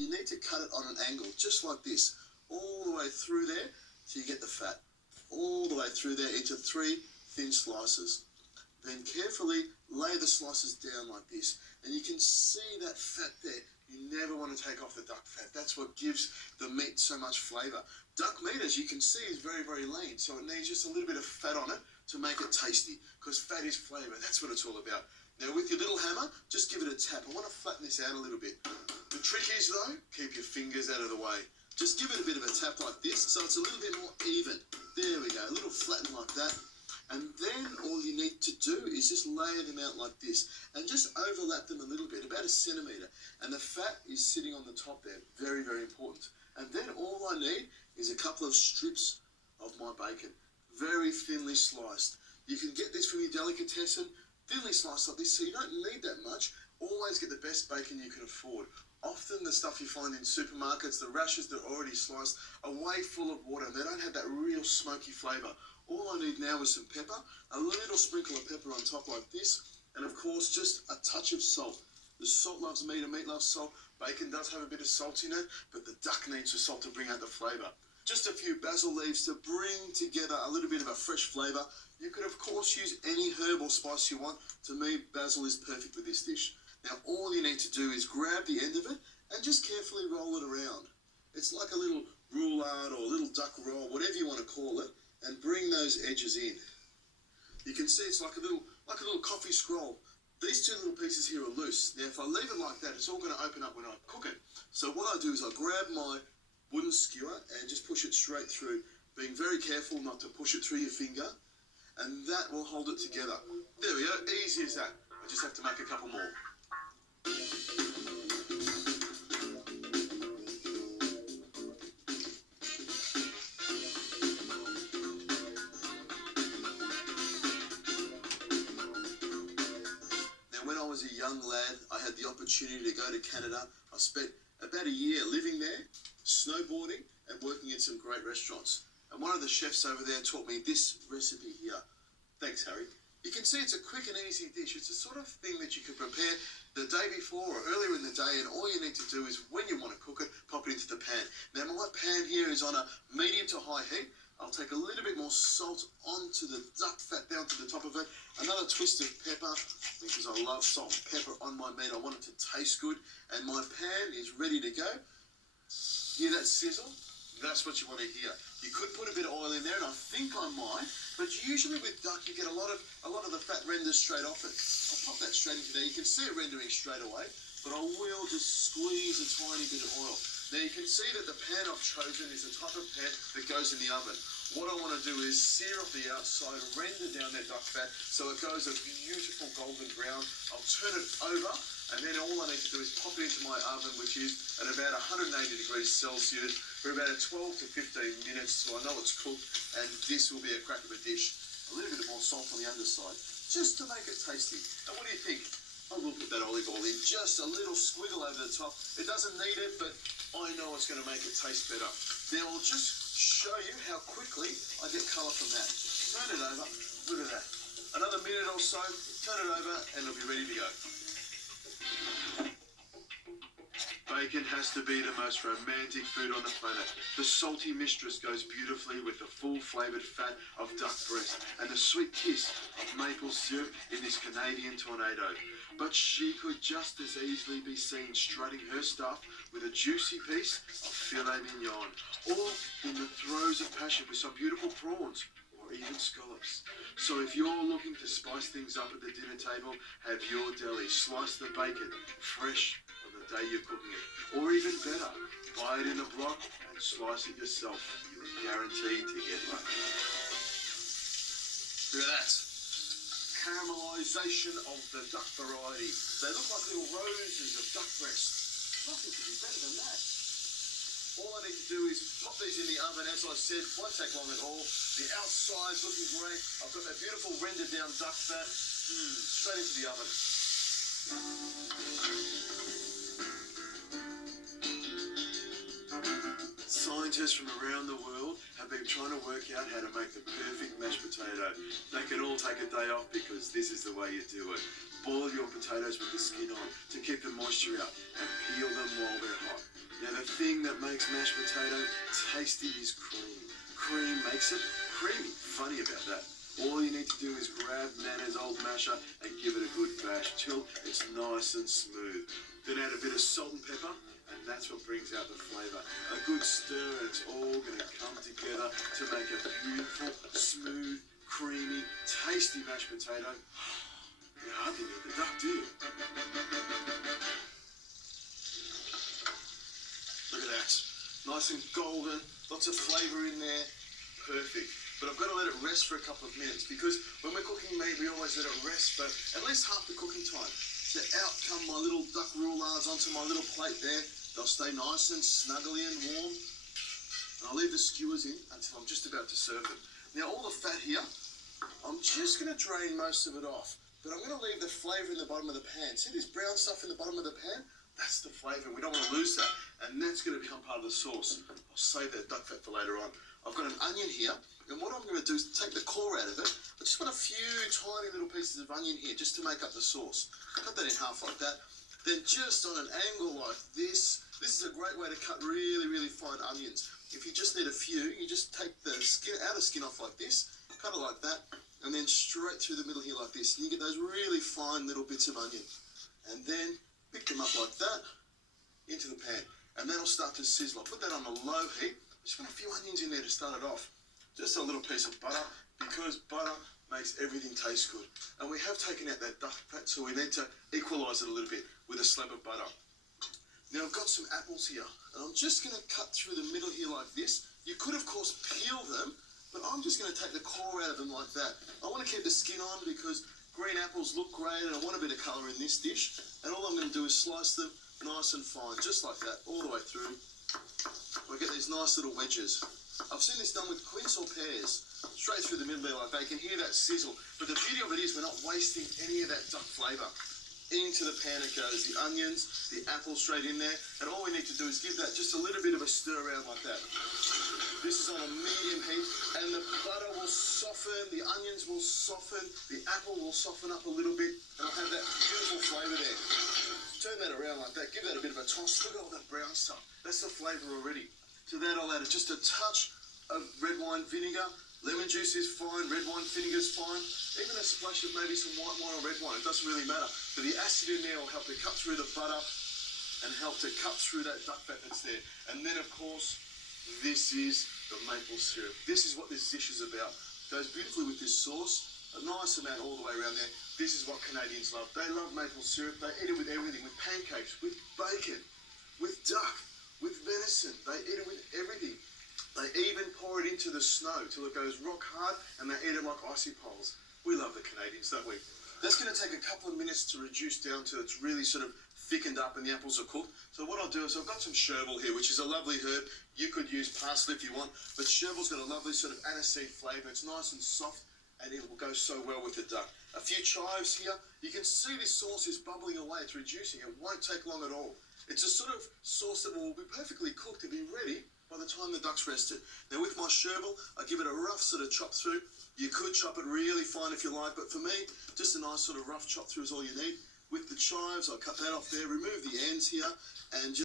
you need to cut it on an angle, just like this, all the way through there till you get the fat. All the way through there into 3 thin slices. Then carefully lay the slices down like this, and you can see that fat there. You never want to take off the duck fat. That's what gives the meat so much flavour. Duck meat, as you can see, is very, very lean, so it needs just a little bit of fat on it to make it tasty, because fat is flavour. That's what it's all about. Now, with your little hammer, just give it a tap. I want to flatten this out a little bit. The trick is, though, keep your fingers out of the way. Just give it a bit of a tap like this, so it's a little bit more even. There we go, a little flatten like that. And then all you need to do is just layer them out like this and just overlap them a little bit, about 1 centimetre. And the fat is sitting on the top there, very, very important. And then all I need is a couple of strips of my bacon, very thinly sliced. You can get this from your delicatessen, thinly sliced like this, so you don't need that much. Always get the best bacon you can afford. Often the stuff you find in supermarkets, the rashers that are already sliced, are way full of water and they don't have that real smoky flavour. All I need now is some pepper, a little sprinkle of pepper on top like this, and of course just a touch of salt. The salt loves meat and meat loves salt. Bacon does have a bit of salt in it, but the duck needs the salt to bring out the flavour. Just a few basil leaves to bring together a little bit of a fresh flavour. You could of course use any herb or spice you want. To me, basil is perfect with this dish. Now all you need to do is grab the end of it and just carefully roll it around. It's like a little roulade or a little duck roll, whatever you want to call it, and bring those edges in. You can see it's like a little coffee scroll. These 2 little pieces here are loose. Now if I leave it like that, it's all going to open up when I cook it. So what I do is I grab my wooden skewer and just push it straight through, being very careful not to push it through your finger, and that will hold it together. There we go, easy as that. I just have to make a couple more. When I was a young lad, I had the opportunity to go to Canada. I spent about a year living there, snowboarding, and working in some great restaurants. And one of the chefs over there taught me this recipe here. Thanks, Harry. You can see it's a quick and easy dish. It's a sort of thing that you can prepare the day before or earlier in the day, and all you need to do is, when you want to cook it, pop it into the pan. Now, my pan here is on a medium to high heat. I'll take a little bit more salt onto the duck fat down to the top of it. Another twist of pepper, because I love salt and pepper on my meat. I want it to taste good. And my pan is ready to go. Hear that sizzle? That's what you want to hear. You could put a bit of oil in there, and I think I might, but usually with duck you get a lot of the fat renders straight off it. I'll pop that straight into there. You can see it rendering straight away, but I will just squeeze a tiny bit of oil. Now you can see that the pan I've chosen is the type of pan that goes in the oven. What I want to do is sear off the outside, render down that duck fat so it goes a beautiful golden brown. I'll turn it over, and then all I need to do is pop it into my oven, which is at about 180 degrees Celsius for about 12 to 15 minutes, so I know it's cooked, and this will be a crack of a dish. A little bit more salt on the underside, just to make it tasty. And what do you think? I will put that olive oil in, just a little squiggle over the top. It doesn't need it, but I know it's going to make it taste better. Now I'll just show you how quickly I get colour from that. Turn it over, look at that. Another minute or so, turn it over, and it'll be ready to go. Bacon has to be the most romantic food on the planet. The salty mistress goes beautifully with the full flavoured fat of duck breast and the sweet kiss of maple syrup in this Canadian tornado. But she could just as easily be seen strutting her stuff with a juicy piece of filet mignon, or in the throes of passion with some beautiful prawns, or even scallops. So if you're looking to spice things up at the dinner table, have your deli slice the bacon fresh on the day you're cooking it. Or even better, buy it in a block and slice it yourself. You're guaranteed to get lucky. Look at that. Caramelisation of the duck variety. They look like little roses of duck breast. Nothing could be better than that. All I need to do is pop these in the oven. As I said, won't take long at all. The outside's looking great. I've got that beautiful rendered down duck fat. Straight into the oven. Scientists from around the world have been trying to work out how to make the perfect mashed potato. They can all take a day off because this is the way you do it. Boil your potatoes with the skin on to keep the moisture out and peel them while they're hot. that makes mashed potato tasty is cream. Cream makes it creamy. Funny about that. All you need to do is grab Nana's old masher and give it a good bash till it's nice and smooth. Then add a bit of salt and pepper, and that's what brings out the flavour. A good stir, and it's all going to come together to make a beautiful, smooth, creamy, tasty mashed potato. You hardly need the duck, do you? Look at that. Nice and golden, lots of flavour in there. Perfect. But I've got to let it rest for a couple of minutes because when we're cooking meat, we always let it rest for at least half the cooking time. So out come my little duck roulades onto my little plate there. They'll stay nice and snuggly and warm. And I'll leave the skewers in until I'm just about to serve them. Now all the fat here, I'm just going to drain most of it off. But I'm going to leave the flavour in the bottom of the pan. See this brown stuff in the bottom of the pan? That's the flavour. We don't want to lose that. And that's going to become part of the sauce. I'll save that duck fat for later on. I've got an onion here. And what I'm going to do is take the core out of it. I just want a few tiny little pieces of onion here just to make up the sauce. Cut that in half like that. Then just on an angle like this is a great way to cut really, really fine onions. If you just need a few, you just take the outer skin off like this, cut it like that, and then straight through the middle here like this. And you get those really fine little bits of onion. And then pick them up like that into the pan. And that'll start to sizzle. I'll put that on a low heat. Just want a few onions in there to start it off. Just a little piece of butter, because butter makes everything taste good. And we have taken out that duck fat, so we need to equalise it a little bit with a slab of butter. Now I've got some apples here, and I'm just going to cut through the middle here like this. You could, of course, peel them, but I'm just going to take the core out of them like that. I want to keep the skin on because green apples look great, and I want a bit of colour in this dish. And all I'm going to do is slice them nice and fine, just like that, all the way through. I get these nice little wedges. I've seen this done with quince or pears, straight through the middle there like that. You can hear that sizzle. But the beauty of it is we're not wasting any of that duck flavour. Into the pan it goes, the onions, the apple straight in there, and all we need to do is give that just a little bit of a stir around like that. This is on a medium heat, and the butter will soften, the onions will soften, the apple will soften up a little bit, and I'll have that beautiful flavour there. Turn that around like that, give that a bit of a toss. Look at all that brown stuff. That's the flavour already. To that I'll add just a touch of red wine vinegar. Lemon juice is fine, red wine vinegar is fine. Even a splash of maybe some white wine or red wine, it doesn't really matter. But the acid in there will help to cut through the butter and help to cut through that duck fat that's there. And then of course, this is the maple syrup. This is what this dish is about. Goes beautifully with this sauce, a nice amount all the way around there. This is what Canadians love. They love maple syrup. They eat it with everything, with pancakes, with bacon, with duck, with venison. They eat it with everything. They even pour it into the snow till it goes rock hard, and they eat it like icy poles. We love the Canadians, don't we? That's going to take a couple of minutes to reduce down till it's really sort of thickened up and the apples are cooked. So what I'll do is I've got some chervil here, which is a lovely herb. You could use parsley if you want, but chervil's got a lovely sort of aniseed flavour. It's nice and soft, and it will go so well with the duck. A few chives here. You can see this sauce is bubbling away. It's reducing. It won't take long at all. It's a sort of sauce that will be perfectly cooked to be ready by the time the duck's rested. Now with my chervil, I give it a rough sort of chop through. You could chop it really fine if you like, but for me, just a nice sort of rough chop through is all you need. With the chives, I'll cut that off there, remove the ends here, and just